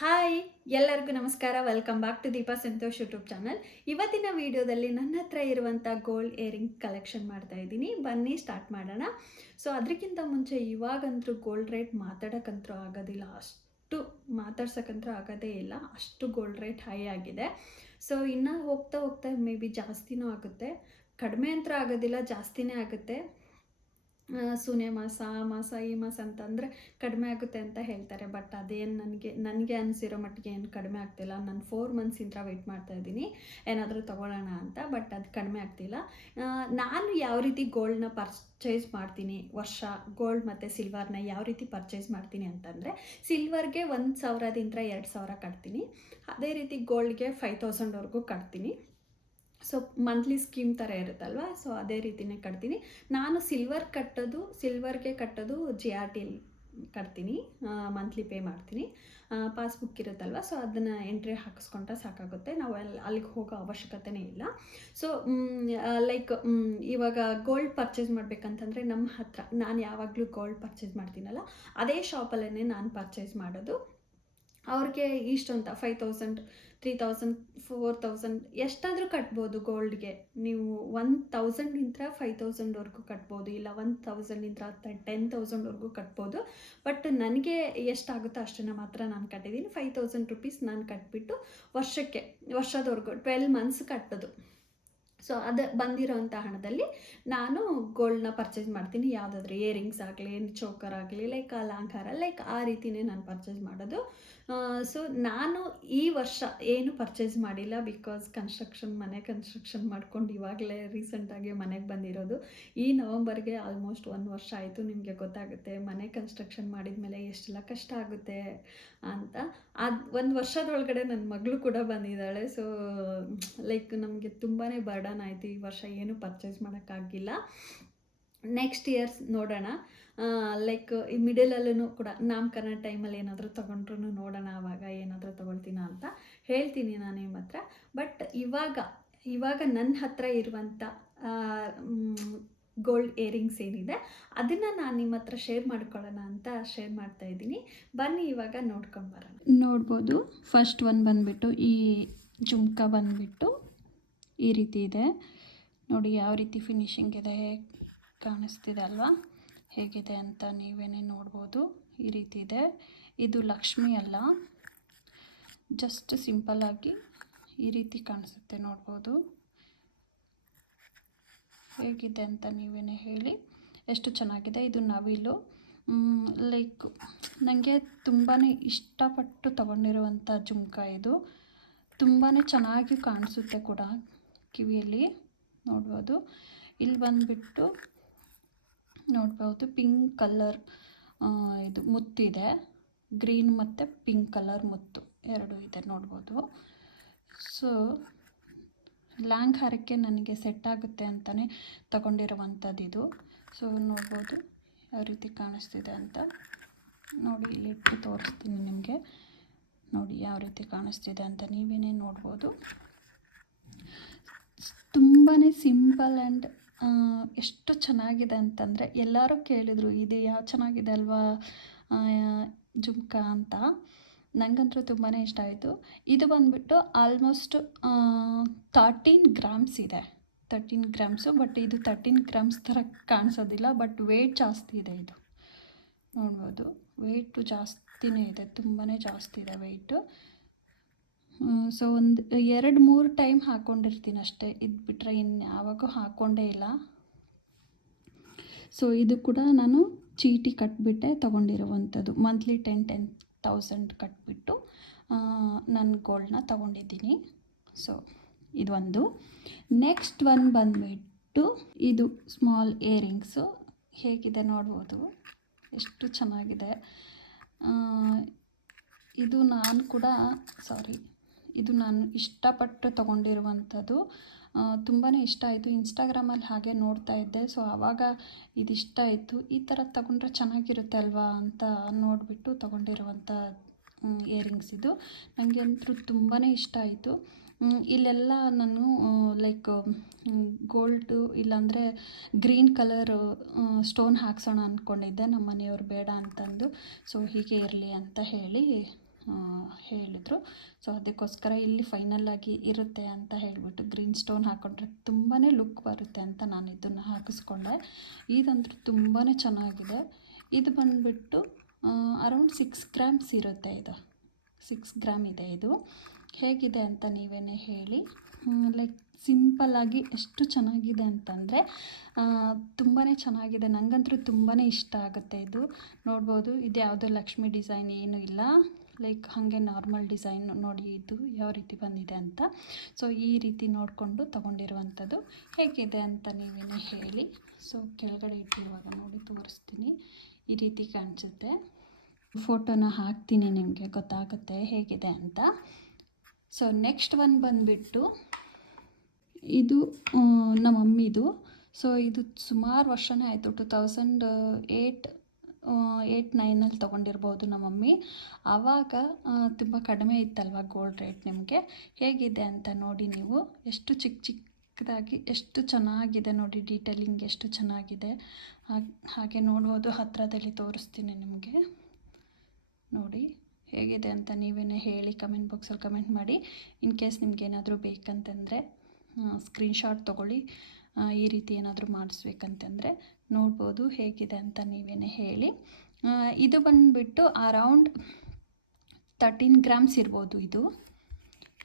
Hi, ಎಲ್ಲರಿಗೂ ನಮಸ್ಕಾರ. Welcome back to Deepa Santhosh YouTube channel ಇವತ್ತಿನ ವಿಡಿಯೋದಲ್ಲಿ ನನ್ನ ಹತ್ರ ಇರುವಂಥ ಗೋಲ್ಡ್ ಇಯರಿಂಗ್ ಕಲೆಕ್ಷನ್ ಮಾಡ್ತಾ ಇದ್ದೀನಿ. ಬನ್ನಿ ಸ್ಟಾರ್ಟ್ ಮಾಡೋಣ. ಸೊ ಅದಕ್ಕಿಂತ ಮುಂಚೆ ಇವಾಗಂತೂ ಗೋಲ್ಡ್ ರೇಟ್ ಮಾತಾಡೋಕ್ಕಂತೂ ಆಗೋದಿಲ್ಲ. ಅಷ್ಟು ಮಾತಾಡ್ಸೋಕ್ಕಂತೂ ಆಗೋದೇ ಇಲ್ಲ. ಅಷ್ಟು ಗೋಲ್ಡ್ ರೇಟ್ ಹೈ ಆಗಿದೆ. ಸೊ ಇನ್ನೂ ಹೋಗ್ತಾ ಹೋಗ್ತಾ ಮೇ ಬಿ ಜಾಸ್ತಿನೂ ಆಗುತ್ತೆ. ಕಡಿಮೆ ಅಂತೂ ಆಗೋದಿಲ್ಲ, ಜಾಸ್ತಿನೇ ಆಗುತ್ತೆ. ಶೂನ್ಯ ಮಾಸ ಆ ಮಾಸ ಈ ಮಾಸ ಅಂತಂದರೆ ಕಡಿಮೆ ಆಗುತ್ತೆ ಅಂತ ಹೇಳ್ತಾರೆ. ಬಟ್ ಅದೇನು ನನಗೆ ನನಗೆ ಅನಿಸಿರೋ ಮಟ್ಟಿಗೆ ಏನು ಕಡಿಮೆ ಆಗ್ತಿಲ್ಲ. ನಾನು ಫೋರ್ ಮಂತ್ಸಿಂದ ವೆಯ್ಟ್ ಮಾಡ್ತಾ ಇದ್ದೀನಿ. ಏನಾದರೂ ತೊಗೊಳ್ಳೋಣ ಅಂತ ಬಟ್ ಅದು ಕಡಿಮೆ ಆಗ್ತಿಲ್ಲ. ನಾನು ಯಾವ ರೀತಿ ಗೋಲ್ಡ್ನ ಪರ್ಚೇಸ್ ಮಾಡ್ತೀನಿ? ವರ್ಷ ಗೋಲ್ಡ್ ಮತ್ತು ಸಿಲ್ವರ್ನ ಯಾವ ರೀತಿ ಪರ್ಚೇಸ್ ಮಾಡ್ತೀನಿ ಅಂತಂದರೆ ಸಿಲ್ವರ್ಗೆ ಒಂದು ಸಾವಿರದಿಂದ ಎರಡು ಸಾವಿರ ಕಟ್ತೀನಿ. ಅದೇ ರೀತಿ ಗೋಲ್ಡ್ಗೆ ಫೈವ್ ತೌಸಂಡ್ವರೆಗೂ ಕಟ್ತೀನಿ. ಸೊ ಮಂತ್ಲಿ ಸ್ಕೀಮ್ ಥರ ಇರುತ್ತಲ್ವ? ಸೊ ಅದೇ ರೀತಿನೇ ಕಟ್ತೀನಿ. ನಾನು ಸಿಲ್ವರ್ ಕಟ್ಟೋದು ಸಿಲ್ವರ್ಗೆ ಕಟ್ಟೋದು ಜಿ ಆರ್ ಟಿಲಿ ಕಟ್ತೀನಿ. ಮಂತ್ಲಿ ಪೇ ಮಾಡ್ತೀನಿ. ಪಾಸ್ಬುಕ್ ಇರುತ್ತಲ್ವ? ಸೊ ಅದನ್ನು ಎಂಟ್ರಿ ಹಾಕಿಸ್ಕೊಂಡ್ರೆ ಸಾಕಾಗುತ್ತೆ. ನಾವು ಅಲ್ಲಿ ಅಲ್ಲಿಗೆ ಹೋಗೋ ಅವಶ್ಯಕತೆನೇ ಇಲ್ಲ. ಸೊ ಲೈಕ್ ಇವಾಗ ಗೋಲ್ಡ್ ಪರ್ಚೇಸ್ ಮಾಡಬೇಕಂತಂದರೆ ನಮ್ಮ ಹತ್ರ, ನಾನು ಯಾವಾಗಲೂ ಗೋಲ್ಡ್ ಪರ್ಚೇಸ್ ಮಾಡ್ತೀನಲ್ಲ, ಅದೇ ಶಾಪಲ್ಲೇ ನಾನು ಪರ್ಚೇಸ್ ಮಾಡೋದು. ಅವ್ರಿಗೆ ಇಷ್ಟು ಅಂತ five thousand three thousand four thousand ಎಷ್ಟಾದರೂ ಕಟ್ಬೋದು ಗೋಲ್ಡ್ಗೆ ನೀವು ಒನ್ ತೌಸಂಡಿಂದ ಫೈವ್ ತೌಸಂಡ್ವರೆಗೂ ಕಟ್ಬೋದು, ಇಲ್ಲ ಒನ್ ತೌಸಂಡಿಂದ ಟೆನ್ ತೌಸಂಡ್ವರೆಗೂ ಕಟ್ಬೋದು. ಬಟ್ ನನಗೆ ಎಷ್ಟಾಗುತ್ತೋ ಅಷ್ಟನ್ನು ಮಾತ್ರ ನಾನು ಕಟ್ಟಿದ್ದೀನಿ ಫೈವ್ ತೌಸಂಡ್ ರುಪೀಸ್ ನಾನು ಕಟ್ಬಿಟ್ಟು ವರ್ಷಕ್ಕೆ, ವರ್ಷದವರೆಗೂ ಟ್ವೆಲ್ ಮಂತ್ಸ್ ಕಟ್ಟೋದು. ಸೊ ಅದು ಬಂದಿರೋಂಥ ಹಣದಲ್ಲಿ ನಾನು ಗೋಲ್ಡ್ನ ಪರ್ಚೇಸ್ ಮಾಡ್ತೀನಿ. ಯಾವುದಾದ್ರೂ ಇಯರಿಂಗ್ಸ್ ಆಗಲಿ ಚೋಕರ್ ಆಗಲಿ ಲೈಕ್ ಅಲಂಕಾರ ಲೈಕ್ ಆ ರೀತಿನೇ ನಾನು ಪರ್ಚೇಸ್ ಮಾಡೋದು. ಸೊ ನಾನು ಈ ವರ್ಷ ಏನು ಪರ್ಚೇಸ್ ಮಾಡಿಲ್ಲ ಬಿಕಾಸ್ ಕನ್ಸ್ಟ್ರಕ್ಷನ್ ಮನೆ ಕನ್ಸ್ಟ್ರಕ್ಷನ್ ಮಾಡ್ಕೊಂಡು ಇವಾಗಲೇ ರೀಸೆಂಟಾಗಿ ಮನೆಗೆ ಬಂದಿರೋದು. ಈ ನವಂಬರ್ಗೆ ಆಲ್ಮೋಸ್ಟ್ ಒಂದು ವರ್ಷ ಆಯಿತು ನಿಮಗೆ ಗೊತ್ತಾಗುತ್ತೆ. ಮನೆ ಕನ್ಸ್ಟ್ರಕ್ಷನ್ ಮಾಡಿದ ಮೇಲೆ ಎಷ್ಟೆಲ್ಲ ಕಷ್ಟ ಆಗುತ್ತೆ ಅಂತ. ಅದು ಒಂದು ವರ್ಷದೊಳಗಡೆ ನನ್ನ ಮಗಳು ಕೂಡ ಬಂದಿದ್ದಾಳೆ. ಸೊ ಲೈಕ್ ನಮಗೆ ತುಂಬಾ ಬರ್ಡನ್ ಆಯಿತು ಈ ವರ್ಷ ಏನು ಪರ್ಚೇಸ್ ಮಾಡೋಕ್ಕಾಗಿಲ್ಲ. ನೆಕ್ಸ್ಟ್ ಇಯರ್ಸ್ ನೋಡೋಣ. ಲೈಕ್ ಈ ಮಿಡಲಲ್ಲೂ ಕೂಡ ನಾಮಕರಣ ಟೈಮಲ್ಲಿ ಏನಾದರೂ ತೊಗೊಂಡ್ರು ನೋಡೋಣ, ಆವಾಗ ಏನಾದರೂ ತೊಗೊಳ್ತೀನ ಅಂತ ಹೇಳ್ತೀನಿ ನಾನು ನಿಮ್ಮ ಹತ್ರ. ಬಟ್ ಇವಾಗ ಇವಾಗ ನನ್ನ ಹತ್ರ ಇರುವಂಥ ಗೋಲ್ಡ್ ಇಯರಿಂಗ್ಸ್ ಏನಿದೆ, ಅದನ್ನು ನಾನು ನಿಮ್ಮ ಹತ್ರ ಶೇರ್ ಮಾಡ್ಕೊಳ್ಳೋಣ ಅಂತ ಶೇರ್ ಮಾಡ್ತಾ ಇದ್ದೀನಿ. ಬನ್ನಿ ಇವಾಗ ನೋಡ್ಕೊಂಡು ಬರೋಣ. ನೋಡ್ಬೋದು. ಫಸ್ಟ್ ಒನ್ ಬಂದುಬಿಟ್ಟು, ಈ ಜುಮ್ಕ ಬಂದುಬಿಟ್ಟು ಈ ರೀತಿ ಇದೆ. ನೋಡಿ, ಯಾವ ರೀತಿ ಫಿನಿಶಿಂಗ್ ಇದೆ. ಕಾಣಿಸ್ತಿದೆ ಅಲ್ವಾ? ಹೇಗಿದೆ ಅಂತ ನೀವೇನೇ ನೋಡ್ಬೋದು. ಈ ರೀತಿ ಇದೆ. ಇದು ಲಕ್ಷ್ಮಿ ಅಲ್ಲ. ಜಸ್ಟ್ ಸಿಂಪಲ್ಲಾಗಿ ಈ ರೀತಿ ಕಾಣಿಸುತ್ತೆ ನೋಡ್ಬೋದು. ಹೇಗಿದೆ ಅಂತ ನೀವೇನೇ ಹೇಳಿ. ಎಷ್ಟು ಚೆನ್ನಾಗಿದೆ. ಇದು ನವಿಲು. ಲೈಕ್ ನನಗೆ ತುಂಬಾ ಇಷ್ಟಪಟ್ಟು ತಗೊಂಡಿರುವಂಥ ಜುಮ್ಕ ಇದು. ತುಂಬಾ ಚೆನ್ನಾಗಿ ಕಾಣಿಸುತ್ತೆ ಕೂಡ ಕಿವಿಯಲ್ಲಿ. ನೋಡ್ಬೋದು. ಇಲ್ಲಿ ಬಂದುಬಿಟ್ಟು ನೋಡ್ಬೋದು ಪಿಂಕ್ ಕಲರ್ ಇದು ಮುತ್ತಿದೆ. ಗ್ರೀನ್ ಮತ್ತು ಪಿಂಕ್ ಕಲರ್ ಮುತ್ತು. ಎರಡು ಇದೆ ನೋಡ್ಬೋದು. ಸೊ ಲ್ಯಾಂಗ್ ಹಾರಕ್ಕೆ ನನಗೆ ಸೆಟ್ ಆಗುತ್ತೆ ಅಂತಲೇ ತಗೊಂಡಿರುವಂಥದ್ದು ಇದು. ಸೊ ನೋಡ್ಬೋದು, ಯಾವ ರೀತಿ ಕಾಣಿಸ್ತಿದೆ ಅಂತ. ನೋಡಿ, ಇಲ್ಲಿ ಇಟ್ಟು ತೋರಿಸ್ತೀನಿ ನಿಮಗೆ. ನೋಡಿ, ಯಾವ ರೀತಿ ಕಾಣಿಸ್ತಿದೆ ಅಂತ ನೀವೇನೇ ನೋಡ್ಬೋದು. ತುಂಬಾ ಸಿಂಪಲ್ ಆ್ಯಂಡ್ ಎಷ್ಟು ಚೆನ್ನಾಗಿದೆ ಅಂತಂದರೆ ಎಲ್ಲರೂ ಕೇಳಿದರು, ಇದು ಯಾವ ಚೆನ್ನಾಗಿದೆ ಅಲ್ವಾ ಜುಮ್ಕ ಅಂತ. ನನಗಂತೂ ತುಂಬಾ ಇಷ್ಟ ಆಯಿತು. ಇದು ಬಂದುಬಿಟ್ಟು ಆಲ್ಮೋಸ್ಟ್ ತರ್ಟೀನ್ ಗ್ರಾಮ್ಸ್ ಇದೆ. ತರ್ಟೀನ್ ಗ್ರಾಮ್ಸು ಬಟ್ ಇದು ತರ್ಟೀನ್ ಗ್ರಾಮ್ಸ್ ಥರ ಕಾಣಿಸೋದಿಲ್ಲ ಬಟ್ ವೇಟ್ ಜಾಸ್ತಿ ಇದೆ ಇದು. ನೋಡ್ಬೋದು. ವೆಯ್ಟು ಜಾಸ್ತಿನೇ ಇದೆ ತುಂಬಾ ಜಾಸ್ತಿ ಇದೆ ವೆಯ್ಟು ಸೊ ಒಂದು ಎರಡು ಮೂರು ಟೈಮ್ ಹಾಕ್ಕೊಂಡಿರ್ತೀನಿ ಅಷ್ಟೇ. ಇದು ಬಿಟ್ಟರೆ ಇನ್ನು ಯಾವಾಗೂ ಹಾಕ್ಕೊಂಡೇ ಇಲ್ಲ. ಸೊ ಇದು ಕೂಡ ನಾನು ಚೀಟಿ ಕಟ್ಬಿಟ್ಟೆ ತೊಗೊಂಡಿರುವಂಥದ್ದು ಮಂತ್ಲಿ ಟೆನ್ ಟೆನ್ ತೌಸಂಡ್ ಕಟ್ಬಿಟ್ಟು ನಾನು ಗೋಲ್ಡ್ನ ತೊಗೊಂಡಿದ್ದೀನಿ. ಸೊ ಇದೊಂದು ನೆಕ್ಸ್ಟ್ ಒನ್ ಬಂದುಬಿಟ್ಟು ಇದು ಸ್ಮಾಲ್ ಇಯರಿಂಗ್ಸು ಹೇಗಿದೆ ನೋಡ್ಬೋದು. ಎಷ್ಟು ಚೆನ್ನಾಗಿದೆ. ಇದು ನಾನು ಕೂಡ ಸಾರಿ ಇದು ನಾನು ಇಷ್ಟಪಟ್ಟು ತೊಗೊಂಡಿರುವಂಥದ್ದು. ತುಂಬಾ ಇಷ್ಟ ಆಯಿತು. ಇನ್ಸ್ಟಾಗ್ರಾಮಲ್ಲಿ ಹಾಗೆ ನೋಡ್ತಾ ಇದ್ದೆ. ಸೊ, ಆವಾಗ ಇದಿಷ್ಟ ಆಯಿತು. ಈ ಥರ ತಗೊಂಡ್ರೆ ಚೆನ್ನಾಗಿರುತ್ತೆ ಅಲ್ವಾ ಅಂತ ನೋಡಿಬಿಟ್ಟು ತೊಗೊಂಡಿರುವಂಥ ಇಯರಿಂಗ್ಸ್ ಇದು. ನನಗೆ ಅಂತೂ ತುಂಬಾ ಇಷ್ಟ ಆಯಿತು. ಇಲ್ಲೆಲ್ಲ ನಾನು ಲೈಕ್ ಗೋಲ್ಡು ಇಲ್ಲಾಂದರೆ ಗ್ರೀನ್ ಕಲರ್ ಸ್ಟೋನ್ ಹಾಕ್ಸೋಣ ಅಂದ್ಕೊಂಡಿದ್ದೆ ನಮ್ಮ ಮನೆಯವ್ರು ಬೇಡ ಅಂತಂದು. ಸೊ, ಹೀಗೆ ಇರಲಿ ಅಂತ ಹೇಳಿ ಹೇಳಿದ್ರು. ಸೊ ಅದಕ್ಕೋಸ್ಕರ ಇಲ್ಲಿ ಫೈನಲ್ ಆಗಿ ಇರುತ್ತೆ ಅಂತ ಹೇಳಿಬಿಟ್ಟು ಗ್ರೀನ್ ಸ್ಟೋನ್ ಹಾಕೊಂಡ್ರೆ ತುಂಬಾ ಲುಕ್ ಬರುತ್ತೆ ಅಂತ ನಾನು ಇದನ್ನು ಹಾಕಿಸ್ಕೊಂಡೆ. ಇದಂತೂ ತುಂಬಾ ಚೆನ್ನಾಗಿದೆ. ಇದು ಬಂದುಬಿಟ್ಟು ಅರೌಂಡ್ ಸಿಕ್ಸ್ ಗ್ರಾಮ್ಸ್ ಇರುತ್ತೆ ಇದು. ಸಿಕ್ಸ್ ಗ್ರಾಮ್ ಇದೆ ಇದು. ಹೇಗಿದೆ ಅಂತ ನೀವೇ ಹೇಳಿ. ಲೈಕ್ ಸಿಂಪಲ್ಲಾಗಿ ಎಷ್ಟು ಚೆನ್ನಾಗಿದೆ ಅಂತಂದರೆ ತುಂಬಾ ಚೆನ್ನಾಗಿದೆ. ನನಗಂತೂ ತುಂಬಾ ಇಷ್ಟ ಆಗುತ್ತೆ ಇದು. ನೋಡ್ಬೋದು, ಇದು ಯಾವುದೋ ಲಕ್ಷ್ಮಿ ಡಿಸೈನ್ ಏನೂ ಇಲ್ಲ. ಲೈಕ್ ಹಾಗೆ ನಾರ್ಮಲ್ ಡಿಸೈನ್ ನೋಡಿ ಇದು ಯಾವ ರೀತಿ ಬಂದಿದೆ ಅಂತ. ಸೊ ಈ ರೀತಿ ನೋಡಿಕೊಂಡು ತೊಗೊಂಡಿರುವಂಥದ್ದು ಹೇಗಿದೆ ಅಂತ ನೀವೇ ಹೇಳಿ. ಸೊ ಕೆಳಗಡೆ ಇಟ್ಟಿರುವಾಗ ನೋಡಿ ತೋರಿಸ್ತೀನಿ. ಈ ರೀತಿ ಕಾಣಿಸುತ್ತೆ. ಫೋಟೋನ ಹಾಕ್ತೀನಿ ನಿಮಗೆ, ಗೊತ್ತಾಗುತ್ತೆ ಹೇಗಿದೆ ಅಂತ. ಸೊ ನೆಕ್ಸ್ಟ್ ಒನ್ ಬಂದುಬಿಟ್ಟು ಇದು ನಮ್ಮ ಮಮ್ಮಿದು ಸೊ ಇದು ಸುಮಾರು ವರ್ಷನೇ ಆಯಿತು, ಟು ತೌಸಂಡ್ ಏಯ್ಟ್ ಏಯ್ಟ್ ನೈನಲ್ಲಿ ತೊಗೊಂಡಿರ್ಬೋದು ನಮ್ಮ ಮಮ್ಮಿ. ಆವಾಗ ತುಂಬ ಕಡಿಮೆ ಇತ್ತಲ್ವ ಗೋಲ್ಡ್ ರೇಟ್ ನಿಮಗೆ? ಹೇಗಿದೆ ಅಂತ ನೋಡಿ ನೀವು. ಎಷ್ಟು ಚಿಕ್ಕ ಚಿಕ್ಕದಾಗಿ ಎಷ್ಟು ಚೆನ್ನಾಗಿದೆ ನೋಡಿ ಡೀಟೇಲಿಂಗ್ ಎಷ್ಟು ಚೆನ್ನಾಗಿದೆ. ಹಾಗ್- ನೋಡ್ಬೋದು ಹತ್ತಿರದಲ್ಲಿ ತೋರಿಸ್ತೀನಿ ನಿಮಗೆ. ನೋಡಿ, ಹೇಗಿದೆ ಅಂತ ನೀವೇ ಹೇಳಿ ಕಮೆಂಟ್ ಬಾಕ್ಸಲ್ಲಿ ಕಮೆಂಟ್ ಮಾಡಿ. ಇನ್ ಕೇಸ್ ನಿಮ್ಗೆ ಏನಾದರೂ ಬೇಕಂತಂದರೆ ಸ್ಕ್ರೀನ್ಶಾಟ್ ತೊಗೊಳ್ಳಿ. ಈ ರೀತಿ ಏನಾದರೂ ಮಾಡಿಸ್ಬೇಕಂತಂದರೆ ನೋಡ್ಬೋದು ಹೇಗಿದೆ ಅಂತ ನೀವೇ ಹೇಳಿ. ಇದು ಬಂದುಬಿಟ್ಟು ಅರೌಂಡ್ ತರ್ಟೀನ್ ಗ್ರಾಮ್ಸ್ ಇರ್ಬೋದು ಇದು.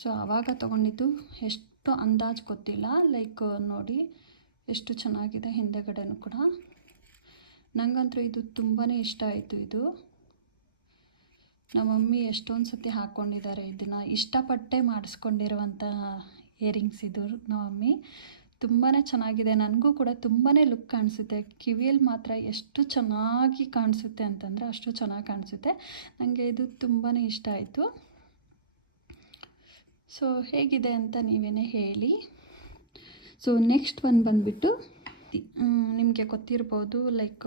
ಸೊ ಆವಾಗ ತೊಗೊಂಡಿದ್ದು ಎಷ್ಟು ಅಂದಾಜು ಗೊತ್ತಿಲ್ಲ. ಲೈಕ್, ನೋಡಿ, ಎಷ್ಟು ಚೆನ್ನಾಗಿದೆ ಹಿಂದೆಗಡೆನೂ ಕೂಡ. ನನಗಂತೂ ಇದು ತುಂಬಾ ಇಷ್ಟ ಆಯಿತು ಇದು. ನಮ್ಮ ಮಮ್ಮಿ ಎಷ್ಟೊಂದು ಸತಿ ಹಾಕ್ಕೊಂಡಿದ್ದಾರೆ ಇದನ್ನು. ಇಷ್ಟಪಟ್ಟೆ ಮಾಡಿಸ್ಕೊಂಡಿರುವಂಥ ಇಯರಿಂಗ್ಸ್ ಇದು ನಮ್ಮ ಮಮ್ಮಿ. ತುಂಬಾ ಚೆನ್ನಾಗಿದೆ. ನನಗೂ ಕೂಡ ತುಂಬಾ ಲುಕ್ ಕಾಣಿಸುತ್ತೆ. ಕಿವಿಯಲ್ಲಿ ಮಾತ್ರ ಎಷ್ಟು ಚೆನ್ನಾಗಿ ಕಾಣಿಸುತ್ತೆ ಅಂತಂದರೆ ಅಷ್ಟು ಚೆನ್ನಾಗಿ ಕಾಣಿಸುತ್ತೆ. ನನಗೆ ಇದು ತುಂಬಾ ಇಷ್ಟ ಆಯಿತು. ಸೊ ಹೇಗಿದೆ ಅಂತ ನೀವೇ ಹೇಳಿ. ಸೊ ನೆಕ್ಸ್ಟ್ ಒಂದು ಬಂದುಬಿಟ್ಟು ನಿಮಗೆ ಗೊತ್ತಿರ್ಬೋದು ಲೈಕ್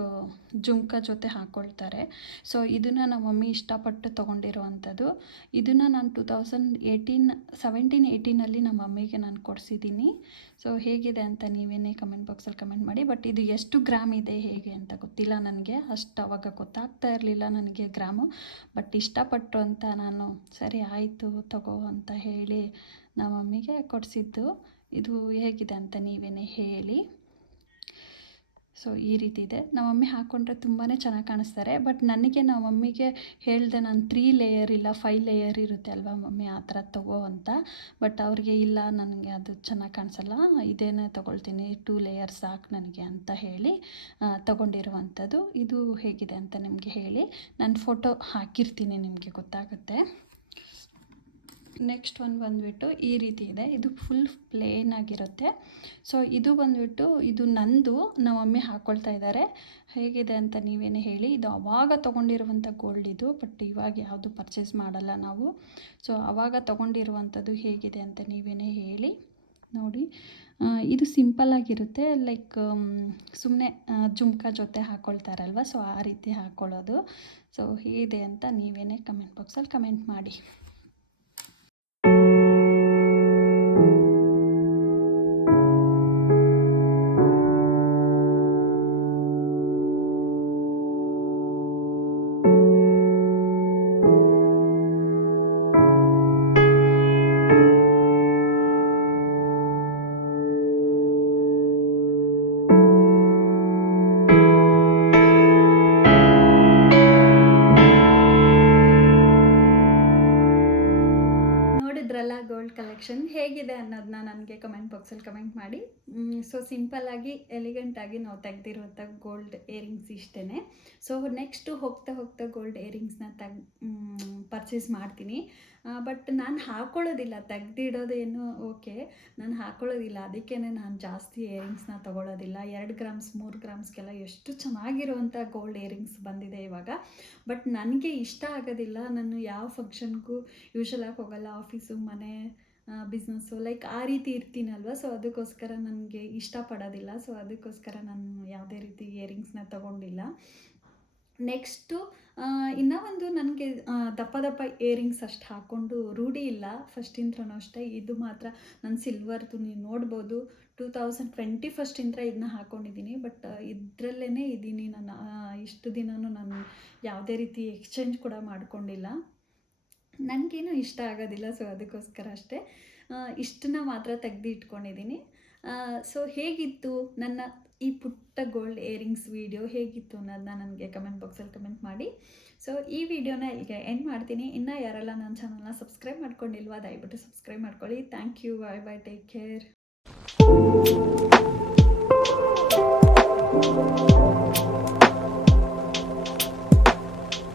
ಜುಮ್ಕ ಜೊತೆ ಹಾಕ್ಕೊಳ್ತಾರೆ ಸೊ ಇದನ್ನು ನಮ್ಮ ಮಮ್ಮಿ ಇಷ್ಟಪಟ್ಟು ತೊಗೊಂಡಿರುವಂಥದ್ದು. ಇದನ್ನು ನಾನು ಟು ತೌಸಂಡ್ ಏಯ್ಟೀನ್ ಸೆವೆಂಟೀನ್ ಏಯ್ಟೀನಲ್ಲಿ ನಮ್ಮ ಮಮ್ಮಿಗೆ ನಾನು ಕೊಡಿಸಿದ್ದೀನಿ. ಸೊ ಹೇಗಿದೆ ಅಂತ ನೀವೇನೇ ಕಮೆಂಟ್ ಬಾಕ್ಸಲ್ಲಿ ಕಮೆಂಟ್ ಮಾಡಿ. ಬಟ್ ಇದು ಎಷ್ಟು ಗ್ರಾಮ್ ಇದೆ, ಹೇಗೆ ಅಂತ ಗೊತ್ತಿಲ್ಲ ನನಗೆ. ಅಷ್ಟು ಅವಾಗ ಗೊತ್ತಾಗ್ತಾ ಇರಲಿಲ್ಲ ನನಗೆ ಗ್ರಾಮು. ಬಟ್ ಇಷ್ಟಪಟ್ಟರು ಅಂತ ನಾನು, ಸರಿ, ಆಯಿತು, ತಗೋ ಅಂತ ಹೇಳಿ ನಮ್ಮ ಮಮ್ಮಿಗೆ ಕೊಡಿಸಿದ್ದು. ಇದು ಹೇಗಿದೆ ಅಂತ ನೀವೇನೇ ಹೇಳಿ. ಸೊ ಈ ರೀತಿ ಇದೆ. ನಮ್ಮ ಮಮ್ಮಿ ಹಾಕ್ಕೊಂಡ್ರೆ ತುಂಬಾ ಚೆನ್ನಾಗಿ ಕಾಣಿಸ್ತಾರೆ. ಬಟ್ ನನಗೆ ನಮ್ಮ ಮಮ್ಮಿಗೆ ಹೇಳಿದೆ ನಾನು ತ್ರೀ ಲೇಯರ್ ಇಲ್ಲ ಫೈವ್ ಲೇಯರ್ ಇರುತ್ತೆ ಅಲ್ವಾ ಮಮ್ಮಿ? ಆ ಥರ ತಗೋ ಅಂತ. ಬಟ್ ಅವ್ರಿಗೆ ಇಲ್ಲ, ನನಗೆ ಅದು ಚೆನ್ನಾಗಿ ಕಾಣಿಸಲ್ಲ. ಇದೇನೇ ತೊಗೊಳ್ತೀನಿ ಟೂ ಲೇಯರ್ ಸಾಕು ನನಗೆ ಅಂತ ಹೇಳಿ ತೊಗೊಂಡಿರುವಂಥದ್ದು. ಇದು ಹೇಗಿದೆ ಅಂತ ನಿಮಗೆ ಹೇಳಿ. ನಾನು ಫೋಟೋ ಹಾಕಿರ್ತೀನಿ ನಿಮಗೆ, ಗೊತ್ತಾಗುತ್ತೆ. ನೆಕ್ಸ್ಟ್ ಒನ್ ಬಂದುಬಿಟ್ಟು ಈ ರೀತಿ ಇದೆ. ಇದು ಫುಲ್ ಪ್ಲೇನ್ ಆಗಿರುತ್ತೆ. ಸೊ ಇದು ಬಂದುಬಿಟ್ಟು ಇದು ನಂದು ನಮ್ಮ ಮಮ್ಮಿ ಹಾಕ್ಕೊಳ್ತಾ ಇದ್ದಾರೆ ಹೇಗಿದೆ ಅಂತ ನೀವೇನೇ ಹೇಳಿ. ಇದು ಆವಾಗ ತೊಗೊಂಡಿರುವಂಥ ಗೋಲ್ಡ್ ಇದು ಬಟ್ ಇವಾಗ ಯಾವುದು ಪರ್ಚೇಸ್ ಮಾಡಲ್ಲ ನಾವು. ಸೊ ಆವಾಗ ತೊಗೊಂಡಿರುವಂಥದ್ದು ಹೇಗಿದೆ ಅಂತ ನೀವೇನೇ ಹೇಳಿ. ನೋಡಿ ಇದು ಸಿಂಪಲ್ ಆಗಿರುತ್ತೆ. ಲೈಕ್ ಸುಮ್ಮನೆ ಜುಮ್ಕ ಜೊತೆ ಹಾಕ್ಕೊಳ್ತಾರಲ್ವ ಸೊ ಆ ರೀತಿ ಹಾಕ್ಕೊಳ್ಳೋದು ಸೊ ಹೇಗಿದೆ ಅಂತ ನೀವೇ ಕಮೆಂಟ್ ಬಾಕ್ಸಲ್ಲಿ ಕಮೆಂಟ್ ಮಾಡಿ. ಸಿಂಪಲ್ಲಾಗಿ ಎಲಿಗೆಂಟಾಗಿ ನಾವು ತೆಗೆದಿರುವಂಥ ಗೋಲ್ಡ್ ಇಯರಿಂಗ್ಸ್ ಇಷ್ಟೇ ಸೊ ನೆಕ್ಸ್ಟು ಹೋಗ್ತಾ ಹೋಗ್ತಾ ಗೋಲ್ಡ್ ಇಯರಿಂಗ್ಸ್ನ ತೆಗ್ ಪರ್ಚೇಸ್ ಮಾಡ್ತೀನಿ. ಬಟ್ ನಾನು ಹಾಕ್ಕೊಳ್ಳೋದಿಲ್ಲ ತೆಗ್ದಿಡೋದೇನು ಓಕೆ ನಾನು ಹಾಕ್ಕೊಳ್ಳೋದಿಲ್ಲ ಅದಕ್ಕೇ ನಾನು ಜಾಸ್ತಿ ಇಯರಿಂಗ್ಸ್ನ ತೊಗೊಳ್ಳೋದಿಲ್ಲ ಎರಡು ಗ್ರಾಮ್ಸ್ ಮೂರು ಗ್ರಾಮ್ಸ್ಗೆಲ್ಲ ಎಷ್ಟು ಚೆನ್ನಾಗಿರುವಂಥ ಗೋಲ್ಡ್ ಇಯರಿಂಗ್ಸ್ ಬಂದಿದೆ ಇವಾಗ. ಬಟ್ ನನಗೆ ಇಷ್ಟ ಆಗೋದಿಲ್ಲ, ನಾನು ಯಾವ ಫಂಕ್ಷನ್ಗೂ ಯೂಶಲಾಗಿ ಹೋಗಲ್ಲ ಆಫೀಸು ಮನೆ ಬಿಸ್ನೆಸ್ಸು ಲೈಕ್ ಆ ರೀತಿ ಇರ್ತೀನಲ್ವ? ಸೊ ಅದಕ್ಕೋಸ್ಕರ ನನಗೆ ಇಷ್ಟಪಡೋದಿಲ್ಲ. ಸೊ ಅದಕ್ಕೋಸ್ಕರ ನಾನು ಯಾವುದೇ ರೀತಿ ಇಯರಿಂಗ್ಸ್ನ ತಗೊಂಡಿಲ್ಲ. ನೆಕ್ಸ್ಟು ಇನ್ನೂ ಒಂದು ನನಗೆ ದಪ್ಪ ದಪ್ಪ ಇಯರಿಂಗ್ಸ್ ಅಷ್ಟು ಹಾಕ್ಕೊಂಡು ರೂಢಿ ಇಲ್ಲ. ಫಸ್ಟಿಂದ್ರೂ ಅಷ್ಟೇ. ಇದು ಮಾತ್ರ ನನ್ನ ಸಿಲ್ವರ್ದು ನೀವು ನೋಡ್ಬೋದು. ಟೂ ತೌಸಂಡ್ ಟ್ವೆಂಟಿ ಫಸ್ಟಿಂದ ಇದನ್ನ ಹಾಕ್ಕೊಂಡಿದ್ದೀನಿ ಬಟ್ ಇದರಲ್ಲೇ ಇದ್ದೀನಿ ನಾನು. ಇಷ್ಟು ದಿನವೂ ನಾನು ಯಾವುದೇ ರೀತಿ ಎಕ್ಸ್ಚೇಂಜ್ ಕೂಡ ಮಾಡ್ಕೊಂಡಿಲ್ಲ. ನನಗೇನು ಇಷ್ಟ ಆಗೋದಿಲ್ಲ ಸೊ ಅದಕ್ಕೋಸ್ಕರ ಅಷ್ಟೇ. ಇಷ್ಟನ್ನ ಮಾತ್ರ ತೆಗೆದು ಇಟ್ಕೊಂಡಿದ್ದೀನಿ ಸೊ ಹೇಗಿತ್ತು ನನ್ನ ಈ ಪುಟ್ಟ ಗೋಲ್ಡ್ ಏರಿಂಗ್ಸ್ ವಿಡಿಯೋ ಹೇಗಿತ್ತು ಅನ್ನೋದನ್ನ ನನಗೆ ಕಮೆಂಟ್ ಬಾಕ್ಸಲ್ಲಿ ಕಮೆಂಟ್ ಮಾಡಿ. ಸೊ ಈ ವಿಡಿಯೋನ ಇಲ್ಲಿಗೆ ಎಂಡ್ ಮಾಡ್ತೀನಿ. ಇನ್ನೂ ಯಾರೆಲ್ಲ ನನ್ನ ಚಾನಲ್ನ ಸಬ್ಸ್ಕ್ರೈಬ್ ಮಾಡ್ಕೊಂಡಿಲ್ವಾ, ದಯವಿಟ್ಟು ಸಬ್ಸ್ಕ್ರೈಬ್ ಮಾಡ್ಕೊಳ್ಳಿ. Thank you bye bye take care